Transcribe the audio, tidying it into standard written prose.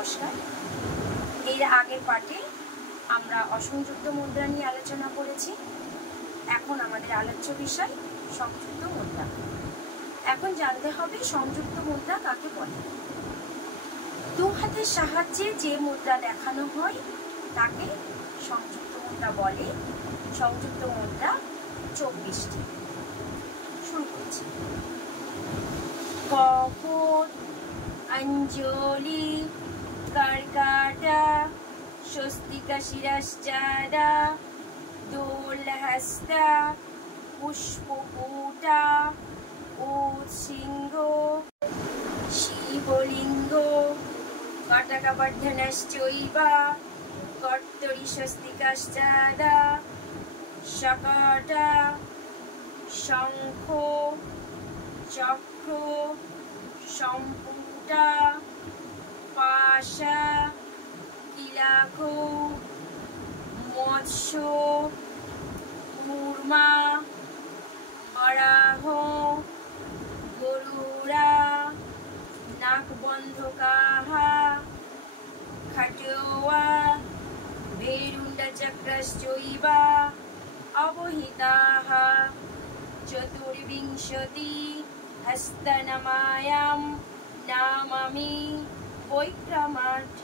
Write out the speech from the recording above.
নমস্কার। এর আগের পার্টে আমরা অসংযুক্ত মুদ্রা নিয়ে আলোচনা করেছি। এখন আমাদের আলোচ্য বিষয় সংযুক্ত মুদ্রা। এখন জানতে হবে সংযুক্ত মুদ্রা কাকে বলে। দু হাতের সাহায্যে যে মুদ্রা দেখানো হয় তাকে সংযুক্ত মুদ্রা বলে। সংযুক্ত মুদ্রা 24টি। শুরু করছি। কপট, অঞ্জলি, কর্কাটা, স্বস্তিকা শিরশ্চারা, দোলহস্তা, পুষ্পপুটা, উৎসিংহ, শিবলিঙ্গ, কটকবর্ধনশ্চৈব, কর্তরি স্বস্তিকাশ্চারা, शकटा, शंख, चक्र, सम्पुटा, पाशा, किलाक, मत्स्य, कूर्मा, वराह, गरुड़ा, नाकबन्धकाः, खट्वा, भेरुण्डचक्रश्चैव अवहिताः चतुर्विंशति हस्तनमायां नामामि वैक्रमात्।